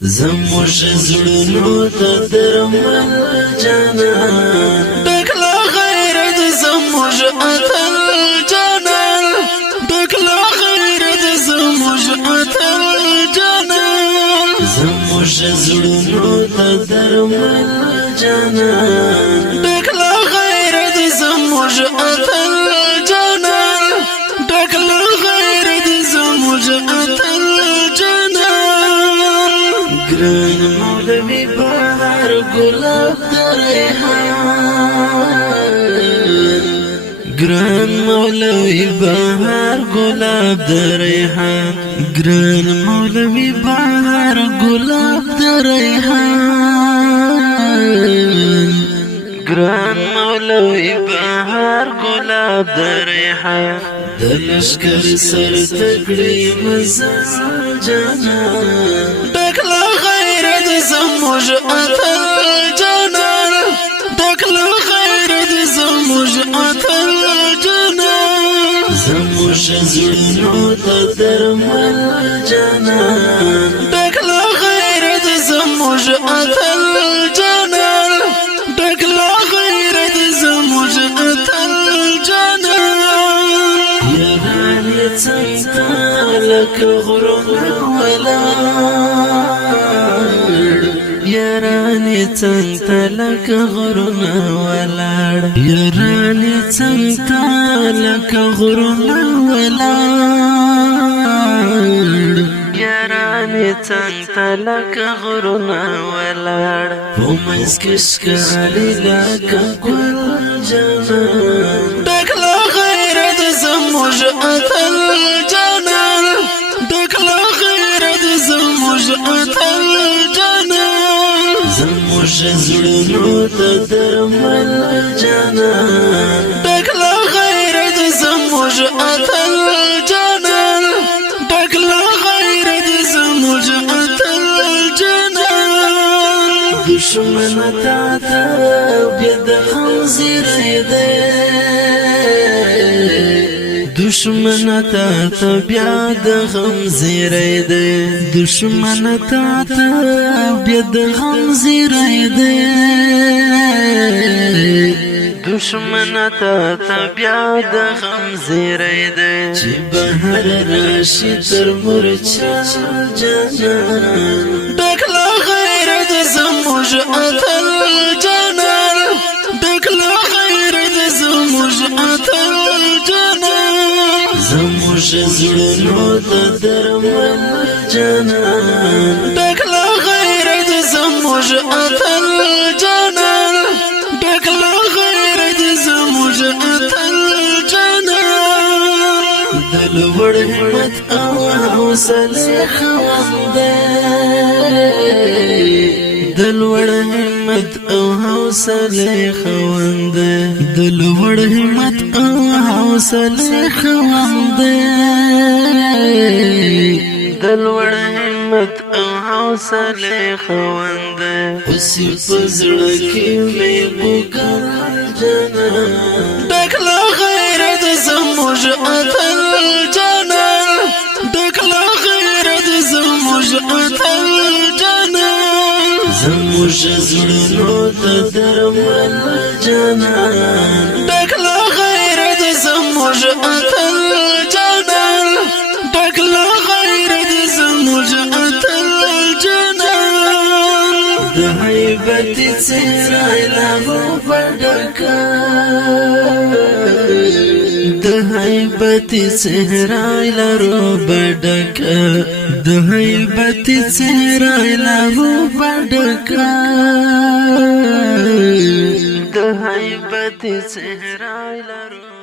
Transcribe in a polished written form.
زموږ زړونو ته درمل جانان ډکلا غیرت زموږ اتل جانان ډکلا غیرت زموږ اتل جانان زموږ زړونو ته درمل جانان ډکلا غیرت زموږ اتل جانان ډکلا غیرت زموږ اتل گران مولوی بهار گلاب ریحان گران مولوی بهار گلاب ریحان گران مولوی بهار گلاب ریحان گران مولوی بهار گلاب ریحان دلشکر سر تکړی مزل جانان ډکلا غیرت زموږ اتل جانان ډکلا غیرت زموږ اتل جانان زموږ زړونو ته درمل جانان ډکلا غیرت زموږ اتل جانان ډکلا غیرت زموږ اتل جانان څنګه لکه غرونه ولاړ یارانې څنګه لکه غرونه ولاړ یارانې څنګه لکه غرونه ولاړ یارانې څنګه لکه غرونه ولاړ په منځ کې ښکاري لکه ګل جانان ډکلا غیرت زموږ اتل جانان ډکلا غیرت زموږ اتل جانان زموږ زړونو ته درمل جانان ډکلا غیرت زموږ اتل جانان ډکلا غیرت زموږ اتل جانان دشمن تا ته بیا د خنزیر دی دشمن تا ته بیا د غم زیری دی دشمن تا ته بیا د غم زیری دی دشمن تا ته بیا د غم زیری دی چې بهر راشي تر مورچا جانان ډکلا غیرت زموږ اتل جانان ډکلا غیرت زموږ اتل جانان زموږ زړونو ته درمل جانان ډکلا غیرت زموږ اتل جانان ډکلا غیرت زموږ اتل جانان د لوړ همت او حوصله خوند د لوړ همت او حوصله خوند د لوړ همت او حوصله خوند د لوړ همت او حوصله خوند اوس په زړه کې مې ګوګل جانان ډکلا غیرت زموږ اتل جانان ډکلا غیرت زموږ اتل جانان زموږ زړونو ته درمل جانان ډکلا غیرت زموږ اتل جانان ډکلا غیرت زموږ اتل جانان د هیبت څهره لغو پډکا د هیبت څهره لرو بډکا د هیبت څهره لغو پډکا د هیبت څهره لرو